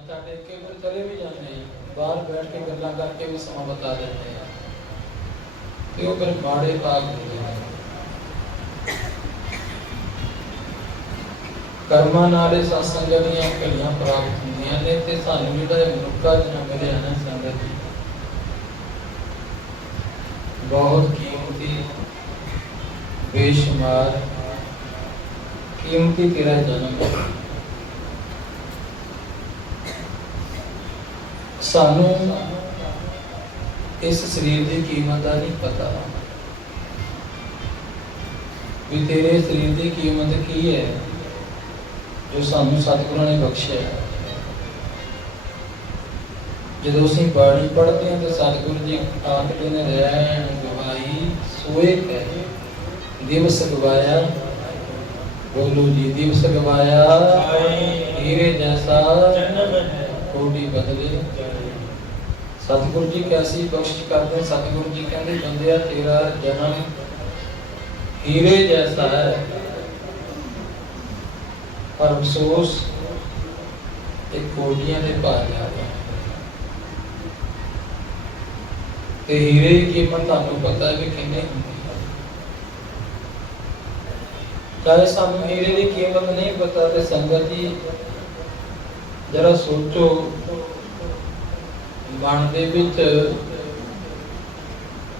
ਮੱਥਾ ਟੇਕ ਕੇ ਫਿਰ ਚਲੇ ਵੀ ਜਾਂਦੇ ਆ ਬਾਹਰ ਬੈਠ ਕੇ ਗੱਲਾਂ ਕਰਕੇ ਵੀ ਸਮਾਂ ਬਤਾ ਦਿੰਦੇ ਆ ਤੇ ਉਹ ਫਿਰ ਮਾੜੇ ਭਾਗ ਹੁੰਦੇ ਆ ਕਰਮਾਂ ਨਾਲ ਇਹ ਸਤਸੰਗ ਦੀਆਂ ਭਲੀਆਂ ਪ੍ਰਾਪਤ ਹੁੰਦੀਆਂ ਨੇ ਤੇ ਸਾਨੂੰ ਜਿਹੜਾ ਇਹ ਮਨੁੱਖਾ ਜਨਮ ਮਿਲਿਆ ਨਾ ਸੰਗਤ ਜੀ ਬਹੁਤ ਕੀਮਤੀ ਬੇਸ਼ੁਮਾਰ ਕੀਮਤੀ ਤੇਰਾ ਜਨਮ ਹੈ ਸਾਨੂੰ ਇਸ ਸਰੀਰ ਦੀ ਕੀਮਤ ਦਾ ਨਹੀਂ ਪਤਾ। ਵੀ ਤੇਰੇ ਸਰੀਰ ਦੀ ਕੀਮਤ ਕੀ ਹੈ ਜੋ ਸਾਨੂੰ ਸਤਿਗੁਰਾਂ ਨੇ ਬਖਸ਼ਿਆ ਹੈ। ਜਦੋਂ ਅਸੀਂ ਬਾਣੀ ਪੜ੍ਹਦੇ ਹਾਂ ਤਾਂ ਸਤਿਗੁਰੂ ਜੀ ਆਖਦੇ ਨੇ ਰਹਿਣ ਗਵਾਈ ਸੋਏ ਕਹੇ ਦਿਵਸ ਗਵਾਇਆ ਬੋਲੋ ਜੀ ਦਿਵਸ ਗਵਾਇਆ ਹੀਰੇ ਜੈਸਾ ਜਨਮ ਹੈ। ਕੋਟੀ ਬਦਲੇ। ਸਤਿਗੁਰੂ ਜੀ ਕੈਸੀ ਬਖਸ਼ਿਸ਼ ਕਰਦੇ ਸਤਿਗੁਰੂ ਜੀ ਕਹਿੰਦੇ ਬੰਦਿਆ ਤੇਰਾ ਜਨਮ ਹੀਰੇ ਜੈਸਾ ਹੈ। ਪਰ ਅਫਸੋਸ, ਇਹ ਕੋਟੀਆਂ ਦੇ ਭਾਅ ਜਾ ਰਿਹਾ ਤੇ ਹੀਰੇ ਦੀ ਕੀਮਤ ਤੁਹਾਨੂੰ ਪਤਾ ਹੈ ਵੀ ਕਿੰਨੇ ਹੁੰਦੀ ਹੈ ਚਾਹੇ ਸਾਨੂੰ ਹੀਰੇ ਦੀ ਕੀਮਤ ਨਹੀਂ ਪਤਾ ਤੇ ਸੰਗਤ ਜੀ, ਜਰਾ ਸੋਚੋ। ਮਨ ਦੇ ਵਿੱਚ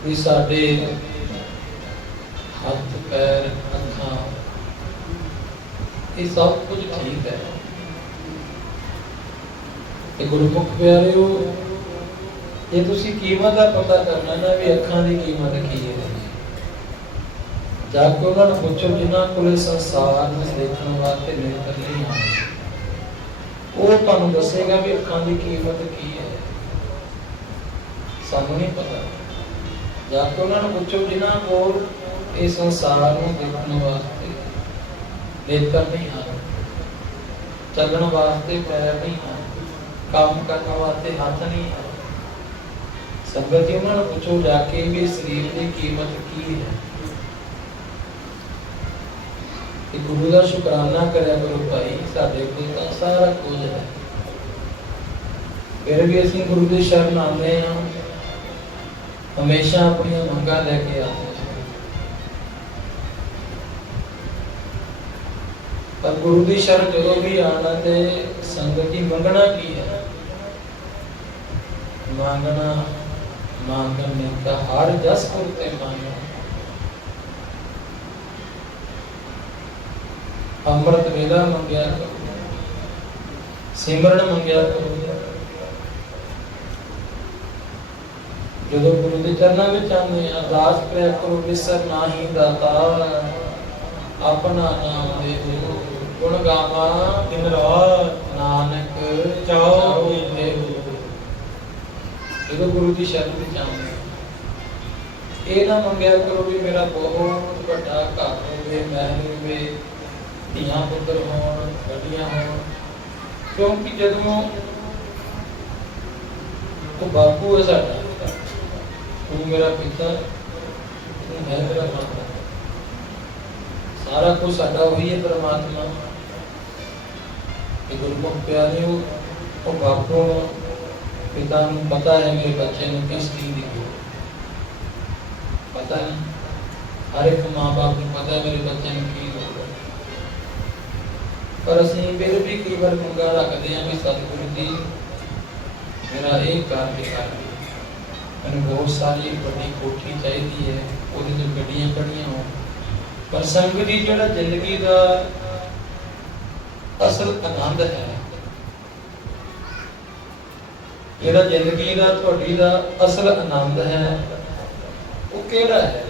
ਵੀ ਸਾਡੇ ਹੱਥ, ਪੈਰ, ਅੱਖਾਂ, ਇਹ ਸਭ ਕੁਝ ਠੀਕ ਹੈ। ਤੇ ਗੁਰਮੁਖ ਪਿਆਰਿਓ ਇਹ ਤੁਸੀਂ ਕੀਮਤ ਦਾ ਪਤਾ ਕਰਨਾ ਨਾ ਵੀ ਅੱਖਾਂ ਦੀ ਕੀਮਤ ਕੀ ਹੈ। ਜਾ ਕੇ ਉਹਨਾਂ ਨੂੰ ਪੁੱਛੋ ਜਿਨ੍ਹਾਂ ਕੋਲੇ ਸੰਸਾਰ ਨੂੰ ਦੇਖਣ ਵਾਸਤੇ ਨੇਤਰ ਨਹੀਂ ਹਨ ਉਹ ਤੁਹਾਨੂੰ ਦੱਸੇਗਾ ਵੀ ਅੱਖਾਂ ਦੀ ਕੀਮਤ ਕੀ ਹੈ। ਸਾਨੂੰ ਨਹੀਂ ਪਤਾ। ਜਾ ਕੇ ਉਹਨਾਂ ਨੂੰ ਪੁੱਛੋ ਜਿਨ੍ਹਾਂ ਕੋਲ ਇਹ ਸੰਸਾਰ ਨੂੰ ਦੇਖਣ ਵਾਸਤੇ ਨੇਤਰ ਨਹੀਂ ਹਨ ਚੱਲਣ ਵਾਸਤੇ ਪੈਰ ਨਹੀਂ ਹਨ ਕੰਮ ਕਰਨ ਵਾਸਤੇ ਹੱਥ ਨਹੀਂ ਹਨ ਸੰਗਤ ਜੀ, ਉਹਨਾਂ ਨੂੰ ਪੁੱਛੋ ਜਾ ਕੇ ਵੀ ਸਰੀਰ ਦੀ ਕੀਮਤ ਕੀ ਹੈ। ਕਿ ਗੁਰੂ ਦਾ ਸ਼ੁਕਰਾਨਾ ਕਰਿਆ ਕਰੋ ਭਾਈ, ਸਾਡੇ ਕੋਲ ਤਾਂ ਸਾਰਾ ਕੁਝ ਹੈ। ਫਿਰ ਵੀ ਅਸੀਂ ਗੁਰੂ ਦੇ ਸ਼ਰਨ ਆਉਂਦੇ ਹਾਂ। ਹਮੇਸ਼ਾ ਆਪਣੀਆਂ ਮੰਗਾਂ ਲੈ ਕੇ ਆਉਂਦੇ ਪਰ ਗੁਰੂ ਦੀ ਸ਼ਰਨ ਜਦੋਂ ਵੀ ਆਣਾ ਤੇ ਸੰਗਤ ਦੀ ਮੰਗਣਾ ਕੀ ਹੈ? ਮੰਗਣਾ, ਮੰਗਣ ਨੇ ਤਾਂ ਹਰ ਜਸ ਗੁਰ ਤੇ ਮੰਗਣਾ ਅੰਮ੍ਰਿਤ ਵੇਲਾ ਮੰਗਿਆ ਕਰੋ। ਸਿਮਰਨ ਮੰਗਿਆ ਕਰੋ। ਜਦੋਂ ਗੁਰੂ ਦੇ ਚਰਨਾਂ ਵਿੱਚ ਆਉਂਦੇ ਆ ਅਰਦਾਸ ਕਰਿਆ ਕਰੋ ਵਿਸਰ ਨਾਹੀ ਦਾਤਾ, ਆਪਣਾ ਨਾਮ ਦੇ ਗੁਣ ਗਾਵਾਂ, ਦਿਨ ਰਾਤ ਨਾਨਕ ਚਾਓ ਦੇ ਜਦੋਂ ਗੁਰੂ ਦੀ ਸ਼ਰਨ ਵਿੱਚ ਆਉਂਦੇ ਇਹ ਨਾ ਮੰਗਿਆ ਕਰੋ ਵੀ ਮੇਰਾ ਬਹੁਤ ਵੱਡਾ ਘਰ ਹੋਵੇ ਮਹਿਲ ਹੋਵੇ ਧੀਆਂ ਪੁੱਤਰ ਹੋਣ ਗੱਡੀਆਂ ਹੋਣ। ਕਿਉਂਕਿ ਜਦੋਂ ਉਹ ਬਾਪੂ ਹੈ ਸਾਡਾ ਤੂੰ ਮੇਰਾ ਪਿਤਾ ਤੂੰ ਹੈ ਮੇਰਾ ਮਾਤਾ ਸਾਰਾ ਕੁਝ ਸਾਡਾ ਉਹੀ ਹੈ ਪਰਮਾਤਮਾ। ਇਹ ਗੁਰਮੁਖ ਪਿਆਰਿਓ ਉਹ ਬਾਪੂ ਨੂੰ, ਪਿਤਾ ਨੂੰ ਪਤਾ ਹੈ ਮੇਰੇ ਬੱਚੇ ਨੂੰ ਕਿਸ ਚੀਜ਼ ਦੀ ਲੋੜ ਪਤਾ ਨਹੀਂ, ਹਰ ਇੱਕ ਮਾਂ-ਬਾਪ ਨੂੰ ਪਤਾ ਹੈ ਮੇਰੇ ਬੱਚੇ ਨੂੰ ਕੀ ਲੋੜ ਹੈ। ਪਰ ਅਸੀਂ ਫਿਰ ਵੀ ਕਈ ਵਾਰ ਮੰਗਾ ਰੱਖਦੇ ਹਾਂ ਵੀ ਸਤਿਗੁਰੂ ਜੀ, ਮੇਰਾ ਇਹ ਕਾਰਜ ਕਰ ਮੈਨੂੰ ਬਹੁਤ ਸਾਰੀ ਵੱਡੀ ਕੋਠੀ ਚਾਹੀਦੀ ਹੈ, ਉਹਦੇ ਤੇ ਗੱਡੀਆਂ ਖੜੀਆਂ ਹੋਣ। ਪਰ ਸੰਗਤ ਦੀ ਜਿਹੜਾ ਜ਼ਿੰਦਗੀ ਦਾ ਅਸਲ ਆਨੰਦ ਹੈ, ਜਿਹੜਾ ਜ਼ਿੰਦਗੀ ਦਾ ਤੁਹਾਡੀ ਦਾ ਅਸਲ ਆਨੰਦ ਹੈ, ਉਹ ਕਿਹੜਾ ਹੈ?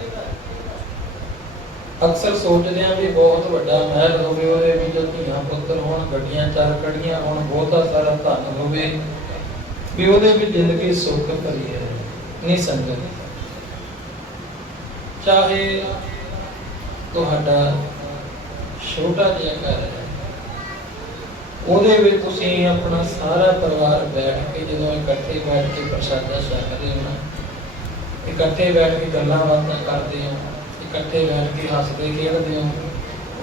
ਅਕਸਰ ਸੋਚਦੇ ਆ ਵੀ ਬਹੁਤ ਵੱਡਾ ਮਹਿਲ ਹੋਵੇ, ਉਹਦੇ ਵਿੱਚ ਧੀਆਂ ਪੁੱਤਰ ਹੋਣ, ਗੱਡੀਆਂ ਚਾਰ ਕੜੀਆਂ ਹੋਣ, ਬਹੁਤਾ ਸਾਰਾ ਧਨ ਹੋਵੇ, ਵੀ ਉਹਦੇ ਵਿੱਚ ਜ਼ਿੰਦਗੀ ਸੁੱਖ ਭਰੀ ਹੈ। ਨਹੀਂ ਸੰਗਤ ਚਾਹੇ ਤੁਹਾਡਾ ਛੋਟਾ ਜਿਹਾ ਘਰ ਹੈ, ਉਹਦੇ ਵਿੱਚ ਤੁਸੀਂ ਆਪਣਾ ਸਾਰਾ ਪਰਿਵਾਰ ਬੈਠ ਕੇ ਜਦੋਂ ਇਕੱਠੇ ਬੈਠ ਕੇ ਪ੍ਰਸ਼ਾਦਾ ਛਕਦੇ ਹੋ ਨਾ, ਇਕੱਠੇ ਬੈਠ ਕੇ ਗੱਲਾਂ ਬਾਤਾਂ ਕਰਦੇ ਹੋ, ਇਕੱਠੇ ਬੈਠ ਕੇ ਹੱਸਦੇ ਖੇਡਦੇ ਹੋ,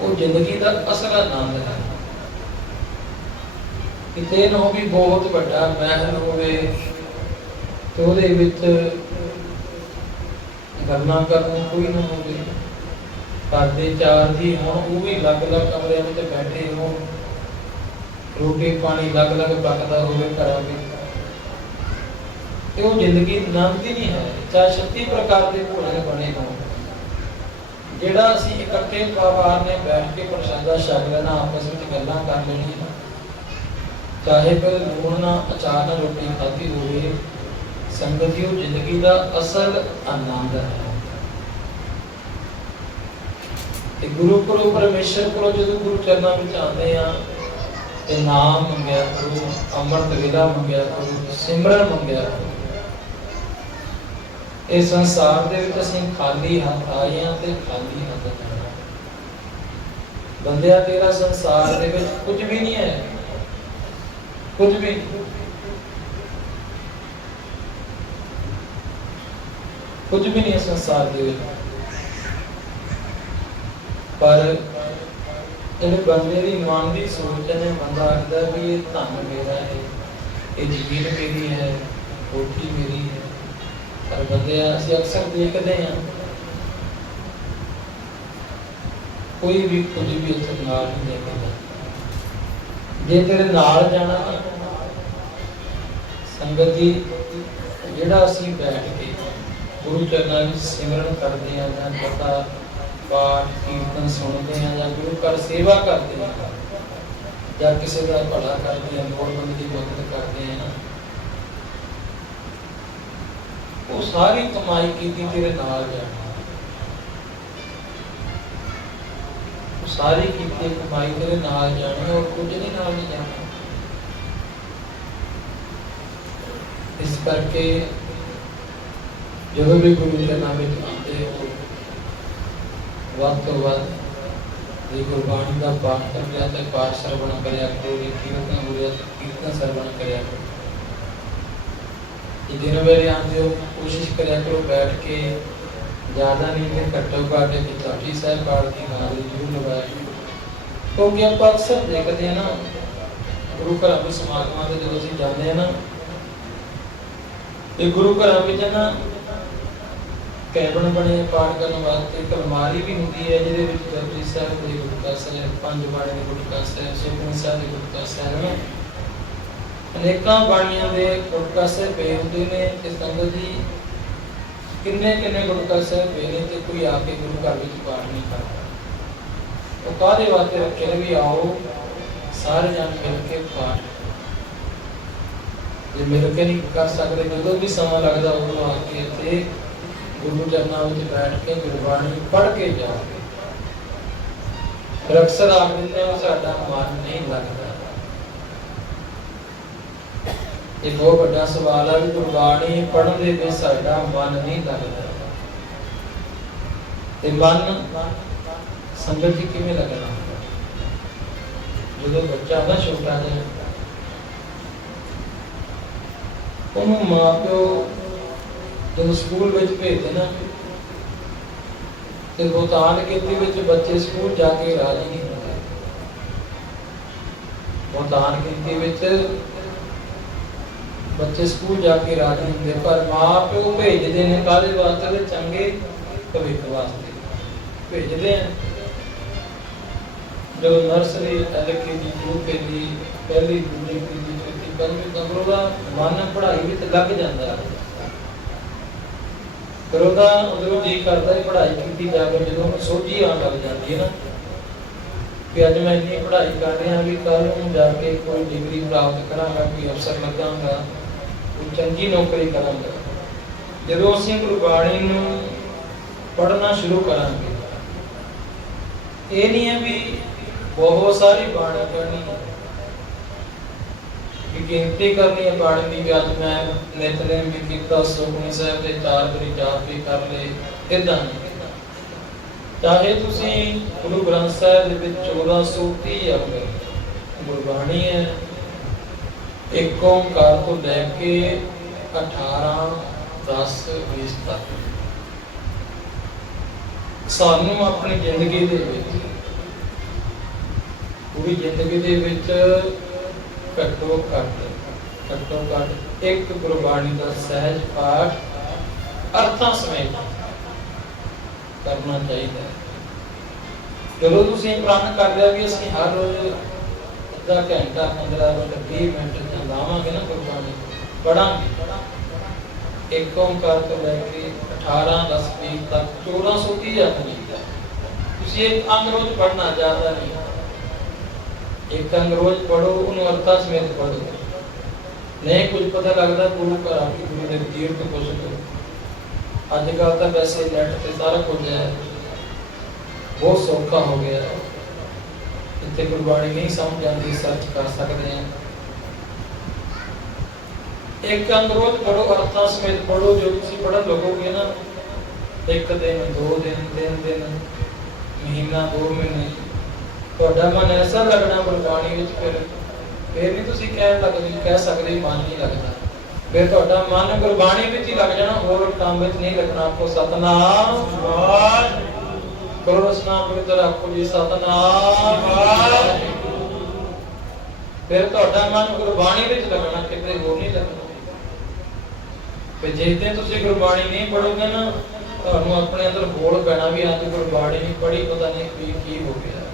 ਉਹ ਜ਼ਿੰਦਗੀ ਦਾ ਅਸਲ ਆਨੰਦ ਹੈ। ਕਿਤੇ ਨਾ ਵੀ ਬਹੁਤ ਵੱਡਾ ਮਹਿਲ ਹੋਵੇ ਤੇ ਉਹਦੇ ਵਿੱਚ ਗੱਲਾਂ ਕਰਨ ਕੋਈ ਨਾ ਹੋਵੇ। ਘਰ ਚਾਰ ਜੀ ਹੁਣ, ਉਹ ਵੀ ਅਲੱਗ-ਅਲੱਗ ਕਮਰਿਆਂ ਵਿੱਚ ਬੈਠੇ ਹੋਣ। ਰੋਟੀ ਪਾਣੀ ਅਲੱਗ-ਅਲੱਗ ਪੱਕਦਾ ਹੋਵੇ ਘਰਾਂ ਵਿੱਚ। ਤੇ ਉਹ ਜ਼ਿੰਦਗੀ ਲੰਘਦੀ ਨਹੀਂ ਹੈ, ਚਾਹੇ 36 ਪ੍ਰਕਾਰ ਦੇ ਭੋਜਨ ਬਣੇ ਹੋਣ। ਜਿਹੜਾ ਅਸੀਂ ਇਕੱਠੇ ਪਰਿਵਾਰ ਨੇ ਬੈਠ ਕੇ ਪ੍ਰਸ਼ਾਦਾ ਛਕ ਲੈਣਾ, ਆਪਸ ਵਿੱਚ ਗੱਲਾਂ ਕਰ ਲੈਣੀਆਂ। ਚਾਹੇ ਫਿਰ ਲੂਣ ਨਾ ਅਚਾਰ ਨਾਲ ਰੋਟੀ ਖਾਧੀ ਹੋਵੇ ਸੰਗਤ ਜੀ ਉਹ ਜ਼ਿੰਦਗੀ ਦਾ ਅਸਲ ਆਨੰਦ ਹੈ। ਤੇ ਗੁਰੂ ਕੋਲੋਂ, ਪਰਮੇਸ਼ਰ ਕੋਲੋਂ ਜਦੋਂ ਗੁਰੂ ਚਰਨਾਂ ਵਿੱਚ ਆਉਂਦੇ ਆ, ਤੇ ਨਾਮ ਮੰਗਿਆ ਕਰੋ, ਅੰਮ੍ਰਿਤ ਵੇਲਾ ਮੰਗਿਆ ਕਰੋ, ਸਿਮਰਨ ਮੰਗਿਆ ਕਰੋ। ਇਸ ਸੰਸਾਰ ਦੇ ਵਿੱਚ ਅਸੀਂ ਖਾਲੀ ਹੱਥ ਆਏ ਹਾਂ ਤੇ ਖਾਲੀ ਹੱਥ ਜਾਣਾ ਬੰਦਿਆ, ਤੇਰਾ ਸੰਸਾਰ ਦੇ ਵਿੱਚ ਕੁਝ ਵੀ ਨਹੀਂ ਹੈ। ਕੁਝ ਵੀ ਕੁਝ ਵੀ ਨਹੀਂ ਹੈ ਸੰਸਾਰ ਦੇ ਵਿੱਚ ਪਰ ਜਿਹੜੇ ਬੰਦੇ ਦੀ ਮਨ ਸੋਚ ਨੇ ਬੰਦਾ ਆਖਦਾ ਵੀ ਇਹ ਧਨ ਮੇਰਾ ਹੈ, ਇਹ ਜ਼ਮੀਨ ਮੇਰੀ ਹੈ, ਕੋਠੀ ਮੇਰੀ ਹੈ। ਪਰ ਬੰਦੇ ਅਸੀਂ ਅਕਸਰ ਦੇਖਦੇ ਹਾਂ, ਕੋਈ ਵੀ ਕੁਝ ਵੀ ਇੱਥੇ ਨਾਲ ਨਹੀਂ ਲੈ ਜੇ ਤੇਰੇ ਨਾਲ ਜਾਣਾ ਸੰਗਤ ਜੀ, ਜਿਹੜਾ ਅਸੀਂ ਬੈਠ ਕੇ ਗੁਰੂ ਚਰਨਾਂ ਵਿੱਚ ਸਿਮਰਨ ਕਰਦੇ ਹਾਂ ਜਾਂ ਪਤਾ ਪਾਠ, ਕੀਰਤਨ ਸੁਣਦੇ ਹਾਂ ਜਾਂ ਗੁਰੂ ਘਰ ਸੇਵਾ ਕਰਦੇ ਹਾਂ ਜਾਂ ਕਿਸੇ ਦਾ ਭਲਾ ਕਰਦੇ ਹਾਂ ਲੋੜਵੰਦ ਦੀ ਮਦਦ ਕਰਦੇ ਹਾਂ ਉਹ ਸਾਰੀ ਕਮਾਈ ਕੀਤੀ ਤੇਰੇ ਨਾਲ ਜਾਣੀ ਉਹ ਸਾਰੀ ਕੀਤੀ ਕਮਾਈ ਤੇਰੇ ਨਾਲ ਜਾਣੀ ਔਰ ਕੁਝ ਨਹੀਂ ਨਾਲ ਨਹੀਂ ਜਾਣਾ। ਇਸ ਕਰਕੇ ਜਦੋਂ ਵੀ ਗੁਰੂ ਦੇ ਨਾਮ ਵਿੱਚ ਆਉਂਦੇ ਹੋ, ਵੱਧ ਤੋਂ ਵੱਧ ਜੇ ਗੁਰਬਾਣੀ ਦਾ ਪਾਠ ਕਰ ਤੇ ਪਾਠ ਸਰਵਣ ਕਰਿਆ ਕਰੋ, ਜੇ ਕੀਰਤਨ ਹੋ ਤੇ ਕੀਰਤਨ ਸਰਵਣ ਕਰਿਆ ਕਰੋ। ਇਹ ਦਿਨ ਵੇਲੇ ਆਉਂਦੇ ਹੋ, ਕੋਸ਼ਿਸ਼ ਕਰਿਆ ਕਰੋ ਬੈਠ ਕੇ, ਜ਼ਿਆਦਾ ਨਹੀਂ ਕਿ ਘੱਟੋ ਘੱਟ ਇੱਕ ਚਾਟੀ ਸਾਹਿਬ ਪਾਠ ਦੀ ਹਾਜ਼ਰੀ ਜ਼ਰੂਰ ਲਗਾਇਆ ਕਿਉਂਕਿ ਆਪਾਂ ਅਕਸਰ ਦੇਖਦੇ ਹਾਂ ਨਾ, ਗੁਰੂ ਘਰਾਂ ਦੇ ਸਮਾਗਮਾਂ ਤੇ ਜਦੋਂ ਅਸੀਂ ਜਾਂਦੇ ਹਾਂ ਨਾ ਇਹ ਗੁਰੂ ਘਰਾਂ ਵਿੱਚ ਨਾ ਕੈਬਨ ਬਣੇ ਆ ਪਾਠ ਕਰਨ ਵਾਸਤੇ ਇੱਕ ਅਲਮਾਰੀ ਵੀ ਹੁੰਦੀ ਹੈ, ਜਿਹਦੇ ਵਿੱਚ ਜਪਜੀ ਸਾਹਿਬ ਦੇ ਗੁਟਕਾ ਸਾਹਿਬ, ਪੰਜ ਬਾਣੀ ਦੇ ਗੁਟਕਾ ਸਾਹਿਬ ਸੁਖਮਨੀ ਸਾਹਿਬ ਦੇ ਗੁਟਕਾ ਸਾਹਿਬ ਨੇ। ਅਨੇਕਾਂ ਬਾਣੀਆਂ ਦੇ ਗੁਟਕਾ ਸਾਹਿਬ ਪਏ ਹੁੰਦੇ ਨੇ ਤੇ ਸੰਗਤ ਜੀ ਕਿੰਨੇ ਕਿੰਨੇ ਗੁਟਕਾ ਸਾਹਿਬ ਪਏ ਨੇ ਤੇ ਕੋਈ ਆ ਕੇ ਗੁਰੂ ਘਰ ਵਿੱਚ ਪਾਠ ਨਹੀਂ ਕਰਦਾ। ਉਹ ਕਾਹਦੇ ਵਾਸਤੇ ਰੱਖੇ ਨੇ ਵੀ ਆਓ, ਸਾਰੇ ਜਣ ਮਿਲ ਕੇ ਪਾਠ ਜੇ ਮਿਲ ਕੇ ਨਹੀਂ ਕਰ ਸਕਦੇ, ਜਦੋਂ ਵੀ ਸਮਾਂ ਲੱਗਦਾ, ਉਦੋਂ ਆ ਕੇ ਇੱਥੇ ਗੁਰੂ ਚਰਨਾਂ ਵਿੱਚ ਬੈਠ ਕੇ ਗੁਰਬਾਣੀ ਪੜ੍ਹ ਕੇ ਜਾਓ ਫਿਰ ਅਕਸਰ ਆਖ ਦਿੰਦੇ ਆ, ਸਾਡਾ ਮਨ ਨਹੀਂ ਲੱਗਦਾ। ਇਹ ਬਹੁਤ ਵੱਡਾ ਸਵਾਲ ਹੈ ਵੀ ਗੁਰਬਾਣੀ ਪੜ੍ਹਨ ਦੇ ਵਿੱਚ ਸਾਡਾ ਮਨ ਨਹੀਂ ਲੱਗਦਾ। ਤੇ ਮਨ, ਸੰਗਤ ਜੀ ਕਿਵੇਂ ਲੱਗਣਾ? ਜਦੋਂ ਬੱਚਾ ਨਾ ਛੋਟਾ ਜਿਹਾ, ਉਹਨੂੰ ਮਾਂ ਪਿਓ ਜਦੋਂ ਸਕੂਲ ਵਿੱਚ ਭੇਜਦੇ ਨਾ, ਤੇ ਬਹੁਤਾਨ ਗਿਣਤੀ ਵਿੱਚ ਬੱਚੇ ਸਕੂਲ ਜਾ ਕੇ ਰਾਜੀ ਨਹੀਂ ਹੁੰਦੇ। ਬਹੁਤਾਨ ਗਿਣਤੀ ਵਿੱਚ ਬੱਚੇ ਸਕੂਲ ਜਾ ਕੇ ਰਾਜੀ ਹੁੰਦੇ, ਪਰ ਮਾਂ ਪਿਓ ਭੇਜਦੇ ਨੇ ਕਾਹਦੇ ਵਾਸਤੇ? ਚੰਗੇ ਭਵਿੱਖ ਵਾਸਤੇ ਭੇਜਦੇ ਆ। ਜਦੋਂ ਨਰਸਰੀ ਐਲਕੇਜੀ ਯੂਕੇਜੀ ਪਹਿਲੀ ਦੂਜੀ, ਤੀਜੀ, ਚੌਥੀ, ਪੰਜਵੀਂ ਤੱਕ ਉਹਦਾ ਮਨ ਪੜ੍ਹਾਈ ਵਿੱਚ ਲੱਗ ਜਾਂਦਾ। ਹੈ ਫਿਰ ਉਹਦਾ ਉਦੋਂ ਜੀ ਕਰਦਾ ਹੈ ਪੜ੍ਹਾਈ ਕੀਤੀ ਜਾਵੇ, ਜਦੋਂ ਸੋਝੀ ਆਉਣ ਲੱਗ ਜਾਂਦੀ ਹੈ ਨਾ। ਕਿ ਅੱਜ ਮੈਂ ਇੰਨੀ ਪੜ੍ਹਾਈ ਕਰ ਰਿਹਾ ਵੀ ਕੱਲ ਨੂੰ ਜਾ ਕੇ ਕੋਈ ਡਿਗਰੀ ਪ੍ਰਾਪਤ ਕਰਾਂਗਾ, ਕੋਈ ਅਫਸਰ ਲੱਗਾਂਗਾ ਕੋਈ ਚੰਗੀ ਨੌਕਰੀ ਕਰਾਂਗਾ। ਜਦੋਂ ਅਸੀਂ ਗੁਰਬਾਣੀ ਨੂੰ ਪੜ੍ਹਨਾ ਸ਼ੁਰੂ ਕਰਾਂਗੇ, ਇਹ ਨਹੀਂ ਹੈ ਵੀ ਬਹੁਤ ਸਾਰੀ ਬਾਣੀ ਪੜ੍ਹਨੀ ਹੈ ਗਿਣਤੀ ਕਰਨੀ ਹੈ ਬਾਣੀ ਦੀ ਵੀ ਅੱਜ ਮੈਂ ਨਿਤਨੇਮ ਵੀ ਕੀਤਾ, ਸੁਖਮਨੀ ਸਾਹਿਬ ਦੇ ਚਾਰ ਵਾਰੀ ਜਾਪ ਵੀ ਕਰ ਲਏ ਇਦਾਂ ਚਾਹੇ ਤੁਸੀਂ ਗੁਰੂ ਗ੍ਰੰਥ ਸਾਹਿਬ ਦੇ ਵਿੱਚ 1430 ਅੰਗ ਗੁਰਬਾਣੀ ਹੈ, ਇੱਕ ਓੰਕਾਰ ਤੋਂ ਲੈ ਕੇ 18 10 20 ਤੱਕ। ਸਾਨੂੰ ਆਪਣੀ ਜ਼ਿੰਦਗੀ ਦੇ ਵਿੱਚ, ਪੂਰੀ ਜ਼ਿੰਦਗੀ ਦੇ ਵਿੱਚ ਘੱਟੋ ਘੱਟ ਘੱਟੋ ਘੱਟ ਇੱਕ ਗੁਰਬਾਣੀ ਦਾ ਸਹਿਜ ਪਾਠ ਅਰਥਾਂ ਸਮੇਤ ਕਰਨਾ ਚਾਹੀਦਾ ਹੈ। ਜਦੋਂ ਤੁਸੀਂ ਪ੍ਰਣ ਕਰ ਲਿਆ ਵੀ ਅਸੀਂ ਹਰ ਰੋਜ਼ ਅੱਧਾ ਘੰਟਾ 15 ਮਿੰਟ 20 ਮਿੰਟ ਜਾਂ ਲਾਵਾਂਗੇ ਨਾ ਗੁਰਬਾਣੀ ਪੜਾਂਗੇ ਇੱਕ ਓੰਕਾਰ ਤੋਂ ਲੈ ਕੇ 18 10 ਵੀਹ ਤੱਕ 1430 ਜਪ ਲਿਖਦਾ ਤੁਸੀਂ ਇੱਕ ਅੰਗ ਰੋਜ਼ ਪੜਨਾ ਜ਼ਿਆਦਾ ਨਹੀਂ। ਇੱਕ ਰੋਜ਼ ਪੜੋ ਉਹਨੂੰ ਅਰਥਾਂ ਸਮੇਤ ਪੜੋ ਨਹੀਂ ਕੁਝ ਪਤਾ ਲੱਗਦਾ, ਗੁਰੂ ਘਰ ਆ ਕੇ ਗੁਰੂ ਦੇ ਤੀਰ ਤੋਂ ਪੁੱਛ ਅੱਜ ਕੱਲ੍ਹ ਤਾਂ ਵੈਸੇ ਨੈਟ ਤੇ ਸਾਰਾ ਕੁਝ ਹੈ। ਬਹੁਤ ਸੌਖਾ ਹੋ ਗਿਆ ਹੈ। ਇੱਥੇ ਗੁਰਬਾਣੀ ਨਹੀਂ ਸਮਝ ਆਉਂਦੀ, ਸਰਚ ਕਰ ਸਕਦੇ ਹਾਂ। ਇੱਕ ਅੰਗ ਰੋਜ਼ ਪੜੋ ਅਰਥਾਂ ਸਮੇਤ ਪੜੋ ਜੋ ਤੁਸੀਂ ਪੜਨ ਲੱਗੋਗੇ ਨਾ, ਇੱਕ ਦਿਨ, ਦੋ ਦਿਨ, ਤਿੰਨ ਦਿਨ, ਮਹੀਨਾ, ਦੋ ਮਹੀਨੇ ਤੁਹਾਡਾ ਮਨ ਐਸਾ ਲੱਗਣਾ ਗੁਰਬਾਣੀ ਵਿੱਚ ਫਿਰ ਫਿਰ ਨਹੀਂ ਤੁਸੀਂ ਕਹਿਣ ਲੱਗਦੇ ਕਹਿ ਸਕਦੇ ਵੀ ਮਨ ਨਹੀਂ ਲੱਗਦਾ। ਫਿਰ ਤੁਹਾਡਾ ਮਨ ਗੁਰਬਾਣੀ ਵਿੱਚ ਹੀ ਲੱਗ ਜਾਣਾ ਹੋਰ ਕੰਮ ਵਿੱਚ ਨਹੀਂ ਲੱਗਣਾ ਆਪਕੋ ਸਤਨਾਮ। ਵਾਹਿਗੁਰੂ। ਕਰੋ ਰਸਨਾਮ ਪਵਿੱਤਰ ਆਪਕੋ ਜੀ ਸਤਨਾਮ। ਵਾਹਿਗੁਰੂ। ਫਿਰ ਤੁਹਾਡਾ ਮਨ ਗੁਰਬਾਣੀ ਵਿੱਚ ਲੱਗਣਾ ਕਿਤੇ ਹੋਰ ਨਹੀਂ ਲੱਗਣਾ। ਫਿਰ ਜਿਸ ਦਿਨ ਤੁਸੀਂ ਗੁਰਬਾਣੀ ਨਹੀਂ ਪੜੋਗੇ ਨਾ ਤੁਹਾਨੂੰ ਆਪਣੇ ਅੰਦਰ ਬੋਲ ਪੈਣਾ ਵੀ ਅੱਜ ਗੁਰਬਾਣੀ ਨਹੀਂ ਪੜ੍ਹੀ ਪਤਾ ਨਹੀਂ ਕੀ ਕੀ ਹੋ ਗਿਆ।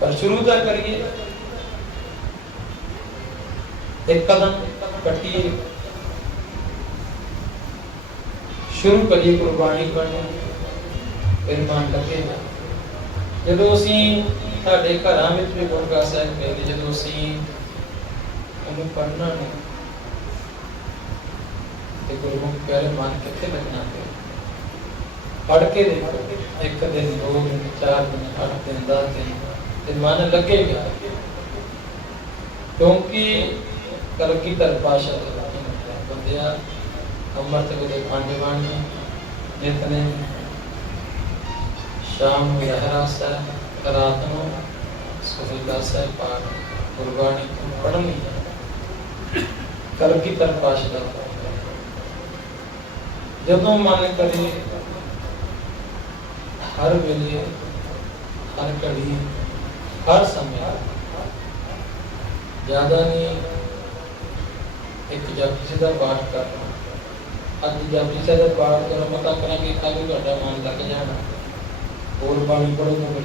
ਪਰ ਸ਼ੁਰੂ ਤਾਂ ਕਰੀਏ ਇੱਕ ਕਦਮ ਕੱਟੀਏ ਸ਼ੁਰੂ ਕਰੀਏ ਗੁਰਬਾਣੀ ਪੜ੍ਹਨਾ ਫਿਰ ਮਨ ਲੱਗੇਗਾ ਜਦੋਂ ਅਸੀਂ ਸਾਡੇ ਘਰਾਂ ਵਿੱਚ ਵੀ ਗੁਰਗਾ ਸਾਹਿਬ ਕਹਿੰਦੇ ਜਦੋਂ ਅਸੀਂ ਉਹਨੂੰ ਪੜ੍ਹਨਾ ਨਹੀਂ ਤੇ ਗੁਰਮੁਖ ਪਿਆਰੇ ਮਨ ਕਿੱਥੇ ਲੱਗਣਾ ਫਿਰ ਪੜ੍ਹ ਕੇ ਦੇਖੋ ਇੱਕ ਦਿਨ ਦੋ ਦਿਨ ਚਾਰ ਦਿਨ ਅੱਠ ਦਿਨ ਦਸ ਦਿਨ ਤੇ ਮਨ ਲੱਗੇਗਾ ਕਿਉਂਕਿ ਕਲਕੀ ਧਰ ਪਾਸ਼ਾ ਦੇ ਬੰਦਿਆ ਅੰਮ੍ਰਿਤ ਵੇਲੇ ਪੰਜ ਬਾਣੀ ਜਿਤਨੇ ਸ਼ਾਮ ਨੂੰ ਰਹਿਰਾਸ ਹੈ ਰਾਤ ਨੂੰ ਸੁਹਿਲਾ ਸਾਹਿਬ ਪਾਠ ਗੁਰਬਾਣੀ ਤੋਂ ਪੜ੍ਹਨੀ ਹੈ ਕਲਕੀ ਧਰ ਪਾਸ਼ਾ ਦਾ ਜਦੋਂ ਮਨ ਕਰੇ ਹਰ ਵੇਲੇ ਹਰ ਘੜੀ ਹਰ ਸਮੇਂ ਜ਼ਿਆਦਾ ਨਹੀਂ ਇੱਕ ਜਪਜੀ ਸਾਹਿਬ ਦਾ ਪਾਠ ਕਰਨਾ ਅੱਜ ਜਪਜੀ ਸਾਹਿਬ ਦਾ ਪਾਠ ਕਰੋ ਮਤਾ ਕਰਾਂਗੇ ਕੱਲ ਨੂੰ ਤੁਹਾਡਾ ਮਨ ਲੱਗ ਜਾਣਾ ਹੋਰ ਬਾਣੀ ਪੜੋ ਤਾਂ ਫਿਰ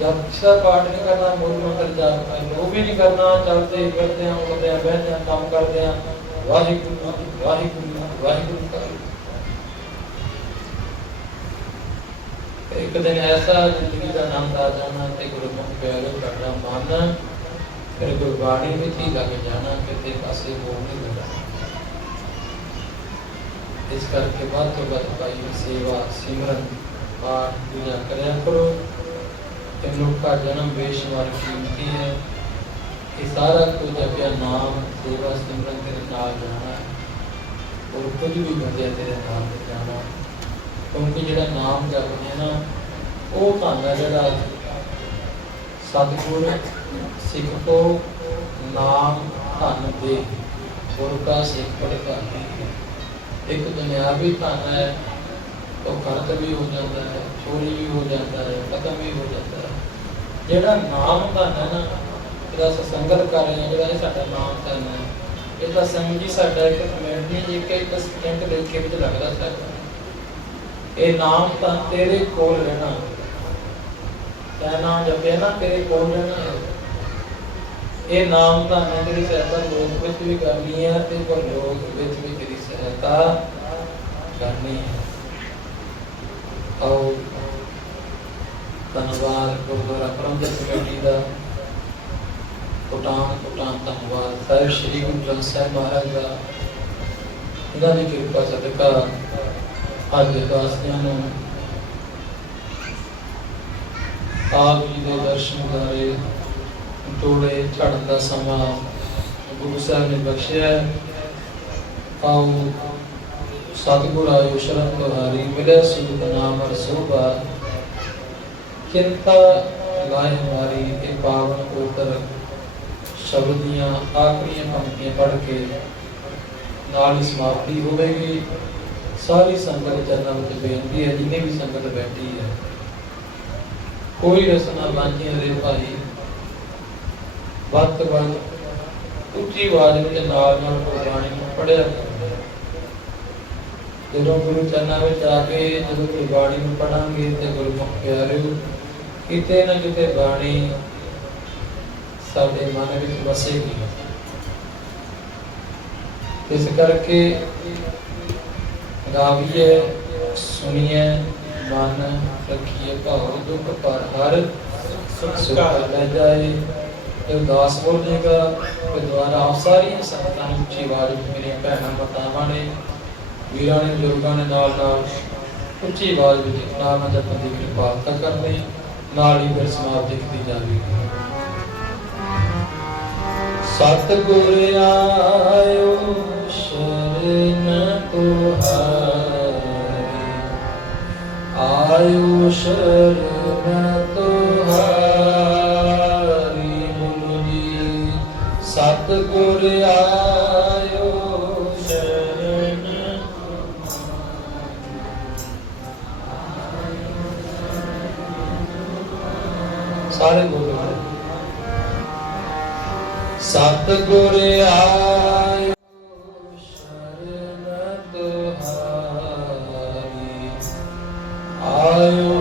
ਜਪਜੀ ਸਾਹਿਬ ਦਾ ਪਾਠ ਨਹੀਂ ਕਰਨਾ ਮੂਲ ਮੰਤਰ ਜਾਪ ਕਰਨਾ ਉਹ ਵੀ ਨਹੀਂ ਕਰਨਾ ਚੱਲਦੇ ਫਿਰਦੇ ਆ ਉੱਠਦੇ ਆ ਬਹਿਦੇ ਆ ਕੰਮ ਕਰਦੇ ਆ ਵਾਹਿਗੁਰੂ ਵਾਹਿਗੁਰੂ ਵਾਹਿਗੁਰੂ ਇੱਕ ਦਿਨ ਐਸਾ ਜ਼ਿੰਦਗੀ ਦਾ ਆਨੰਦ ਆ ਜਾਣਾ ਤੇ ਗੁਰਮੁਖ ਪਿਆਰੇ ਤੁਹਾਡਾ ਮਨ ਫਿਰ ਗੁਰਬਾਣੀ ਵਿੱਚ ਹੀ ਲੱਗ ਜਾਣਾ ਕਿਤੇ ਪਾਸੇ ਹੋਰ ਨਹੀਂ ਲੱਗਣਾ ਇਸ ਕਰਕੇ ਵੱਧ ਤੋਂ ਵੱਧ ਭਾਈ ਸੇਵਾ, ਸਿਮਰਨ, ਪਾਠ ਪੂਜਾ ਕਰਿਆ ਕਰੋ। ਤੇ ਲੋਕਾਂ ਜਨਮ ਬੇਸ਼ੁਮਾਰ ਕੀਮਤੀ ਹੈ ਇਹ ਸਾਰਾ ਕੁਝ ਜਪਿਆ ਨਾਮ, ਸੇਵਾ, ਸਿਮਰਨ ਤੇਰੇ ਨਾਲ ਜਾਣਾ ਹੈ। ਔਰ ਕੁਝ ਵੀ ਬੰਦਿਆ ਤੇਰੇ ਨਾਲ ਤੇ ਜਾਣਾ। ਕਿਉਂਕਿ ਜਿਹੜਾ ਨਾਮ ਜਪਦੇ ਆ ਨਾ, ਉਹ ਧੰਨ ਹੈ ਜਿਹੜਾ ਸਤਿਗੁਰ ਸਿੱਖ ਕੋ ਨਾਮ ਧੰਨ ਦੇ ਗੁਰ ਕਾ ਸਿੱਖ ਪੜਤਾਨੀ ਇੱਕ ਦੁਨਿਆਵੀ ਧੰਨ ਹੈ, ਉਹ ਕਰਤ ਵੀ ਹੋ ਜਾਂਦਾ ਹੈ, ਚੋਰੀ ਵੀ ਹੋ ਜਾਂਦਾ ਹੈ, ਖਤਮ ਵੀ ਹੋ ਜਾਂਦਾ ਹੈ। ਜਿਹੜਾ ਨਾਮ ਧੰਨ ਹੈ ਨਾ ਇਹਦਾ ਸੰਗਤ ਕਰ ਰਹੇ ਹਾਂ, ਜਿਹੜਾ ਇਹ ਸਾਡਾ ਨਾਮ ਧੰਨ ਹੈ, ਇਹ ਤਾਂ ਸਮਝੀ ਸਾਡਾ ਇੱਕ ਮਿੰਟ ਨਹੀਂ ਇੱਕ ਇੱਕ ਸਕਿੰਟ ਦੇ ਕੇ ਵਿੱਚ ਲੱਗਦਾ ਸਾਡਾ। ਇਹ ਨਾਮ ਤਾਂ ਤੇਰੇ ਕੋਲ ਰਹਿਣਾ ਤੈ ਨਾਮ ਜਪਿਆ ਨਾ, ਤੇਰੇ ਕੋਲ ਰਹਿਣਾ ਇਹ ਨਾਮ ਤਾਂ ਮੈਂ ਤੇਰੀ ਸਹਾਇਤਾ ਲੋਕ ਵਿੱਚ ਵੀ ਕਰਨੀ ਹੈ ਤੇ ਪਰ ਵਿੱਚ ਵੀ ਤੇਰੀ ਸਹਾਇਤਾ ਕਰਨੀ ਹੈ। ਆਓ, ਧੰਨਵਾਦ ਗੁਰਦੁਆਰਾ ਪ੍ਰਬੰਧਕ ਕਮੇਟੀ ਦਾ। ਕੋਟਾਨ ਕੋਟਾਨ ਧੰਨਵਾਦ। ਸਾਹਿਬ, ਸ੍ਰੀ ਗੁਰੂ ਗ੍ਰੰਥ ਸਾਹਿਬ ਮਹਾਰਾਜ ਦਾ। ਇਹਨਾਂ ਦੀ ਕਿਰਪਾ ਸਦਕਾ ਅੱਜ ਦਾਸੀਆਂ ਨੂੰ ਆਪ ਜੀ ਦੇ ਦਰਸ਼ਨ ਕਰੇ ਟੋੜੇ ਝੜਨ ਦਾ ਸਮਾਂ ਗੁਰੂ ਸਾਹਿਬ ਨੇ ਬਖਸ਼ਿਆ ਹੈ। ਸਤਿਗੁਰ ਆਇਓ ਸ਼ਰਨ ਤੁਹਾਰੀ ਮਿਲੇ ਸੁਖ ਨਾਮ ਅਰ ਸੋਭਾ ਚਿੰਤਾ ਲਾਇ ਹਮਾਰੀ ਇਹ ਪਾਵਨ ਕੋਤਰ ਸ਼ਬਦ ਦੀਆਂ ਆਖਰੀਆਂ ਪੰਕਤੀਆਂ ਪੜ੍ਹ ਕੇ ਨਾਲ ਹੀ ਸਮਾਪਤੀ ਹੋਵੇਗੀ ਸਾਰੀ ਸੰਗਤ ਚਰਨਾਂ ਵਿੱਚ ਬੇਨਤੀ ਹੈ, ਜਿੰਨੇ ਵੀ ਸੰਗਤ ਬੈਠੀ ਹੈ। ਕੋਈ ਰਸਨਾ ਬਾਂਝੀ ਹਰੇ ਭਾਈ, ਵੱਧ ਤੋਂ ਉੱਚੀ ਆਵਾਜ਼ ਵਿੱਚ ਨਾਲ ਨਾਲ ਗੁਰਬਾਣੀ ਨੂੰ ਪੜ੍ਹਿਆ ਜਦੋਂ ਗੁਰੂ ਚਰਨਾਂ ਵਿੱਚ ਆ ਕੇ ਜਦੋਂ ਗੁਰਬਾਣੀ ਨੂੰ ਪੜਾਂਗੇ ਤੇ ਗੁਰਮੁਖ ਪਿਆਰਿਓ ਕਿਤੇ ਨਾ ਕਿਤੇ ਬਾਣੀ ਸਾਡੇ ਮਨ ਵਿੱਚ ਵਸੇਗੀ ਇਸ ਕਰਕੇ ਗਾਵੀਏ ਸੁਣੀਏ, ਮਨ ਰੱਖੀਏ ਭਾਵ ਦੁੱਖ ਪਰ ਹਰ ਸੁਖ ਲੈ ਜਾਏ। ਉਦਾਸ ਬੋਲ ਜੇਗਾ ਤੇ ਦੁਆਰਾ ਆਪ ਸਾਰੀਆਂ ਸੰਗਤਾਂ ਨੂੰ ਉੱਚੀ ਆਵਾਜ਼ ਭੈਣਾਂ ਮਾਤਾਵਾਂ ਨੇ, ਵੀਰਾਂ ਨੇ, ਬਜ਼ੁਰਗਾਂ ਨੇ ਨਾਲ ਨਾਲ ਉੱਚੀ ਆਵਾਜ਼ ਵਿੱਚ ਨਾਮ ਜਪਣ ਦੀ ਕਿਰਪਾਲਤਾ ਕਰਦੇ ਨਾਲ ਹੀ ਫਿਰ ਸਮਾਪਤੀ ਕੀਤੀ ਜਾਵੇਗੀ ਸਤਿਗੁਰ ਆਇਓ, ਸ਼ਰਨ ਤੁਹਾਰੀ ਆਇਓ ਸ਼ਰਨ ਤੁਹਾਰੀ ਬੋਲੋ ਜੀ। ਸਤਿਗੁਰ ਆਇਓ ਸ਼ਰਨ ਸਾਰੇ ਬੋਲੋ ਸਤਿਗੁਰ ਆਇਓ। ਆਇਓ